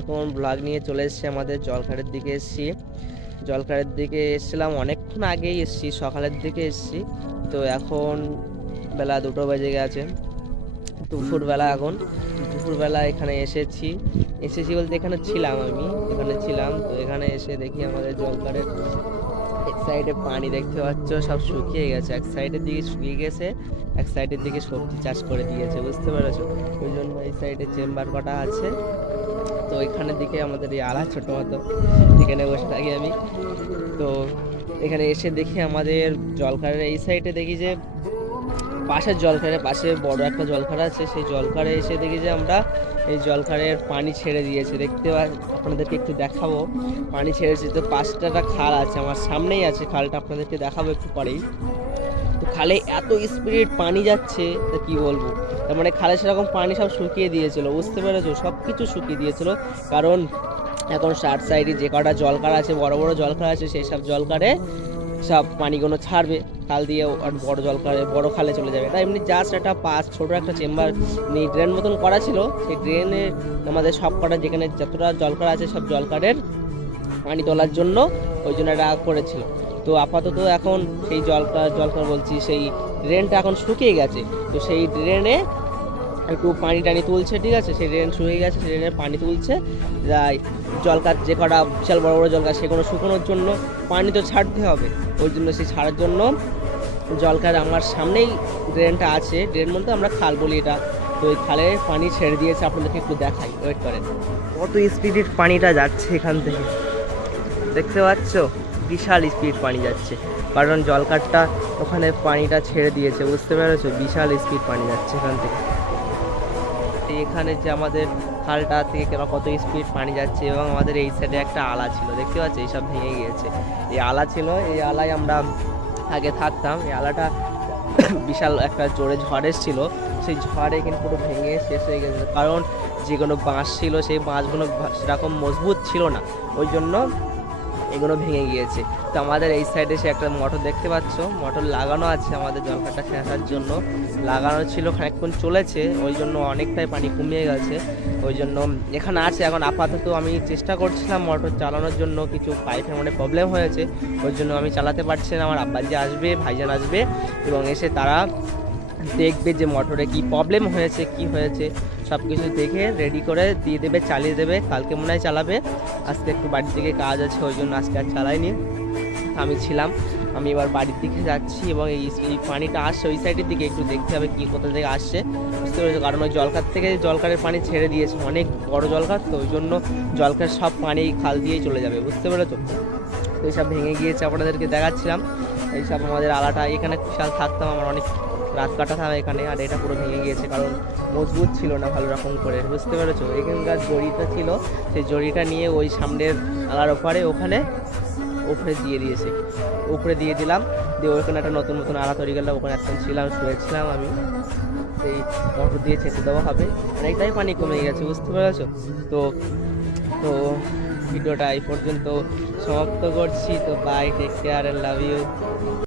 এখন ব্লগ নিয়ে চলে এসেছি আমাদের জলখাড়ের দিকে এসেছি। জলখাড়ের দিকে এসেছিলাম অনেকক্ষণ আগেই এসেছি, সকালের দিকে এসেছি। তো এখন বেলা 2টো বেজে গেছে, দুপুরবেলা। এখন দুপুরবেলা এখানে এসেছি বলতে এখানে ছিলাম, আমি এখানে ছিলাম। তো এখানে এসে দেখি আমাদের জলখাড়ের এক সাইডে পানি দেখতে পাচ্ছ সব শুকিয়ে গেছে, এক সাইডের দিকে শুকিয়ে গেছে, এক সাইডের দিকে সবজি চাষ করে দিয়েছে, বুঝতে পেরেছো? ওই জন্য এই সাইডে চেম্বার কটা আছে। তো এখানের দিকে আমাদের এই আলা ছোটো মতো, এখানে বসে থাকি আমি। তো এখানে এসে দেখি আমাদের জলখাড়ের এই সাইডে দেখি যে পাশের জলখাড়ের পাশে বড় একটা জলখাড় আছে, সেই জলখাড়ে এসে দেখি যে আমরা এই জলখাড়ের পানি ছেড়ে দিয়েছে। আপনাদেরকে একটু দেখাবো, পানি ছেড়েছে। তো পাশটা একটা খাল আছে, আমার সামনেই আছে খালটা, আপনাদেরকে দেখাবো একটু পরেই। তো খালে এত স্পিড পানি যাচ্ছে, তা কি বলবো। তার মানে খালে সেরকম পানি সব শুকিয়ে দিয়েছিল, বুঝতে পেরেছো? সব কিছু শুকিয়ে দিয়েছিল, কারণ এখন সাইডে যে কটা জলখাড় আছে, বড় বড় জলখাড় আছে, সেই সব জলখাড়ে সব পানিগুলো ছাড়বে, খাল দিয়ে আর বড় জলখাড়ে বড় খালে চলে যাবে। তাই এমনি জাস্ট একটা ছোটো একটা চেম্বার ড্রেন মতন করা ছিল, সেই ড্রেনে আমাদের সব কটা যেখানে যতটা জলখাড় আছে সব জলখাড়ের পানি তোলার জন্য ওই জন্য এটা করেছিল। তো আপাতত এখন সেই জলখাড় বলছি, সেই ড্রেনটা এখন শুকিয়ে গেছে। তো সেই ড্রেনে একটু পানি টানি তুলছে, ঠিক আছে? সেই ড্রেন শুকিয়ে গেছে, সেই ড্রেনের পানি তুলছে। যাই জলখাড় যে কটা বিশাল বড় বড় জলখাড়, সেগুলো শুকোনোর জন্য পানি তো ছাড়তে হবে। ওই জন্য সেই ছাড়ার জন্য জলখাড় আমার সামনেই ড্রেনটা আছে, ড্রেন বলতে আমরা খাল বলি এটা। তো ওই খালে পানি ছেড়ে দিয়েছে, আপনাদেরকে একটু দেখাই, ওয়েট করেন। কত স্পিডের পানিটা যাচ্ছে এখান থেকে, দেখতে পাচ্ছ? বিশাল স্পিড পানি যাচ্ছে, কারণ জলখাড়টা ওখানে পানিটা ছেড়ে দিয়েছে, বুঝতে পেরেছো? বিশাল স্পিড পানি যাচ্ছে এখান থেকে। এখানে যে আমাদের খালটা থেকে কত স্পিড পানি যাচ্ছে, এবং আমাদের এই সাইডে একটা আলা ছিল, দেখতে পাচ্ছি এইসব ভেঙে গিয়েছে। এই আলা ছিল, এই আলায় আমরা আগে থাকতাম। এই আলাটা বিশাল একটা জোরে ঝড় এসেছিল, সেই ঝড়ে কিন্তু পুরো ভেঙে শেষ হয়ে গেছে, কারণ যে কোনো বাঁশ ছিল সেই বাঁশগুলো সেরকম মজবুত ছিল না, ওই জন্য এগুলো ভেঙে গিয়েছে। তো আমাদের এই সাইডে সে একটা মোটর দেখতে পাচ্ছ, মোটর লাগানো আছে আমাদের জলখাড়টা সেচার জন্য, লাগানো ছিল, খানিকক্ষণ চলেছে, ওই জন্য অনেকটাই পানি কমিয়ে গেছে, ওই জন্য এখানে আছে। এখন আপাতত আমি চেষ্টা করছিলাম মোটর চালানোর জন্য, কিছু পাইপের মধ্যে প্রবলেম হয়েছে, ওই জন্য আমি চালাতে পারছি না। আমার আব্বাজি আসবে, ভাইজান আসবে, এবং এসে তারা দেখবে যে মোটরে কি প্রবলেম হয়েছে, কি হয়েছে, সব কিছু দেখে রেডি করে দিয়ে দেবে, চালিয়ে দেবে। কালকে মনে হয় চালাবে, আজকে একটু বাড়ির দিকে কাজ আছে, ওই জন্য আজকে আর চালাইনি। আমি ছিলাম, আমি এবার বাড়ির দিকে যাচ্ছি, এবং এই পানিটা আসছে ওই সাইডের দিকে, একটু দেখতে হবে কি কোথা থেকে আসছে, বুঝতে পেরেছো? কারণ ওই জলখাড় থেকে জলখাড়ের পানি ছেড়ে দিয়েছে, অনেক বড় জলখাড়, তো ওই জন্য জলখাড় সব পানি খাল দিয়েই চলে যাবে, বুঝতে পেরেছো? তো এইসব ভেঙে গিয়েছে, আপনাদেরকে দেখাচ্ছিলাম। এইসব আমাদের আলাটা, এখানে বিশাল থাকতাম, আমার অনেক রাত কাটাতাম এখানে, আর এটা পুরো ভেঙে গিয়েছে, কারণ মজবুত ছিল না ভালো রকম করে, বুঝতে পেরেছো? এখানকার জড়িটা ছিল, সেই জড়িটা নিয়ে ওই সামনের আলার ওখানে উপরে দিয়ে দিয়েছে, উপরে দিয়ে দিলাম, দিয়ে ওইখানে একটা নতুন আলা তৈরি করলাম, ওখানে একদম ছিলাম, শুয়েছিলাম আমি। সেই মোটর দিয়ে ছেঁচে দেওয়া হবে, অনেকটাই পানি কমে গেছে, বুঝতে পেরেছো? তো তো ভিডিওটা এই পর্যন্ত সমাপ্ত করছি। তো bye, take care, love you.